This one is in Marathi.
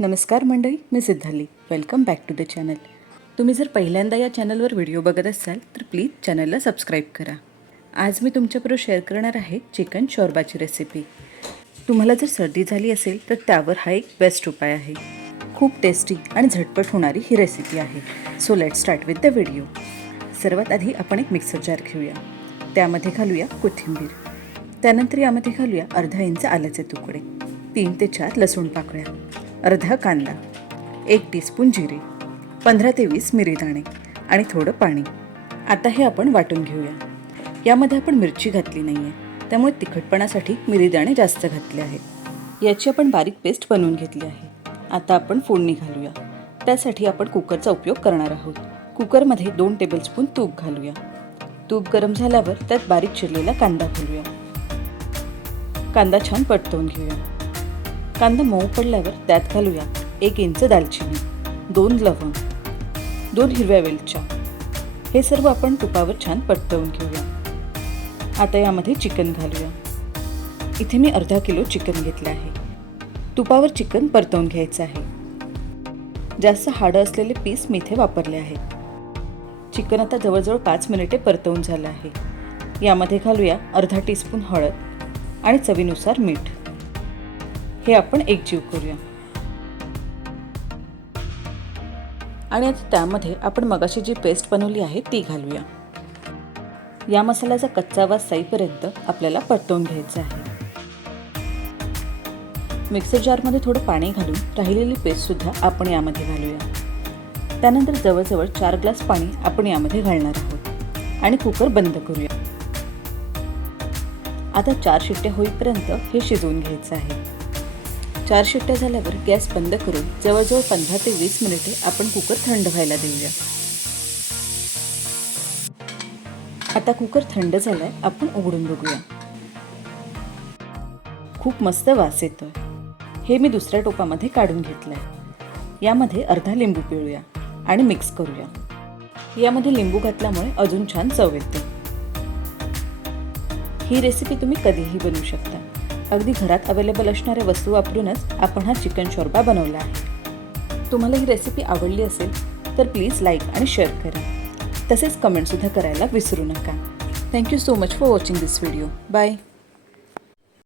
नमस्कार मंडळी मी Siddhali. Welcome back to the channel तुम्ही जर पहिल्यांदा या चॅनलवर व्हिडिओ बघत असाल तर प्लीज चॅनलला सबस्क्राईब करा. आज मी तुमच्याबरोबर शेअर करणार आहे चिकन शोरबाची रेसिपी तुम्हाला जर सर्दी झाली असेल तर त्यावर हा एक बेस्ट उपाय आहे. खूप टेस्टी आणि झटपट होणारी ही रेसिपी आहे. So let start with the video सर्वात आधी आपण एक मिक्सर जार घेऊया. त्यामध्ये घालूया कोथिंबीर. त्यानंतर यामध्ये घालूया अर्धा इंच आल्याचे तुकडे. तीन ते चार लसूण पाकळ्या. अर्धा कांदा एक टीस्पून जिरे पंधरा ते वीस मिरीदाणे आणि थोडं पाणी. आता हे आपण वाटून घेऊया. यामध्ये आपण मिरची घातली नाही आहे त्यामुळे तिखटपणासाठी मिरीदाणे जास्त घातले आहेत. याची आपण बारीक पेस्ट बनवून घेतली आहे. आता आपण फोडणी घालूया. त्यासाठी आपण कुकरचा उपयोग करणार आहोत. कुकरमध्ये दोन टेबलस्पून तूप घालूया. तूप गरम झाल्यावर त्यात बारीक चिरलेला कांदा घालूया. कांदा छान परतवून घेऊया. कांदा मऊ पडल्यावर त्यात घालूया एक इंच दालचिनी दोन लवंग दोन हिरव्या वेलच्या. हे सर्व आपण तुपावर छान परतवून घेऊया. आता यामध्ये चिकन घालूया. इथे मी अर्धा किलो चिकन घेतलं आहे. तुपावर चिकन परतवून घ्यायचं आहे. जास्त हाडं असलेले पीस मी इथे वापरले आहेत. चिकन आता जवळजवळ पाच मिनिटे परतवून झालं आहे. यामध्ये घालूया अर्धा टीस्पून हळद आणि चवीनुसार मीठ. हे आपण एकजीव करूया. आणि आता त्यामध्ये आपण मगाशी जी पेस्ट बनवली आहे ती घालूया. या मसाल्याचा कच्चा वास जाईपर्यंत आपल्याला परतवून घ्यायचा आहे. मिक्सर जारमध्ये थोडं पाणी घालून राहिलेली पेस्टसुद्धा आपण यामध्ये घालूया. त्यानंतर जवळजवळ चार ग्लास पाणी आपण यामध्ये घालणार आहोत. आणि कुकर बंद करूया. आता चार शिट्ट्या होईपर्यंत हे शिजवून घ्यायचं आहे. चार शिट्ट्या झाल्यावर गॅस बंद करून जवळजवळ पंधरा ते वीस मिनिटे आपण कुकर थंड व्हायला देऊया. आता कुकर थंड झालाय आपण उघडून बघूया. खूप मस्त वास येतोय. हे मी दुसऱ्या टोपामध्ये काढून घेतलंय. यामध्ये अर्धा लिंबू पिळूया आणि मिक्स करूया. यामध्ये लिंबू घातल्यामुळे अजून छान चव येते. ही रेसिपी तुम्ही कधीही बनवू शकता. अगदी घरात अवेलेबल असणाऱ्या वस्तू वापरूनच आपण हा चिकन शोरबा बनवला आहे. तुम्हाला ही रेसिपी आवडली असेल तर प्लीज लाईक आणि शेअर करा. तसेच कमेंटसुद्धा करायला विसरू नका. Thank you so much for watching this video bye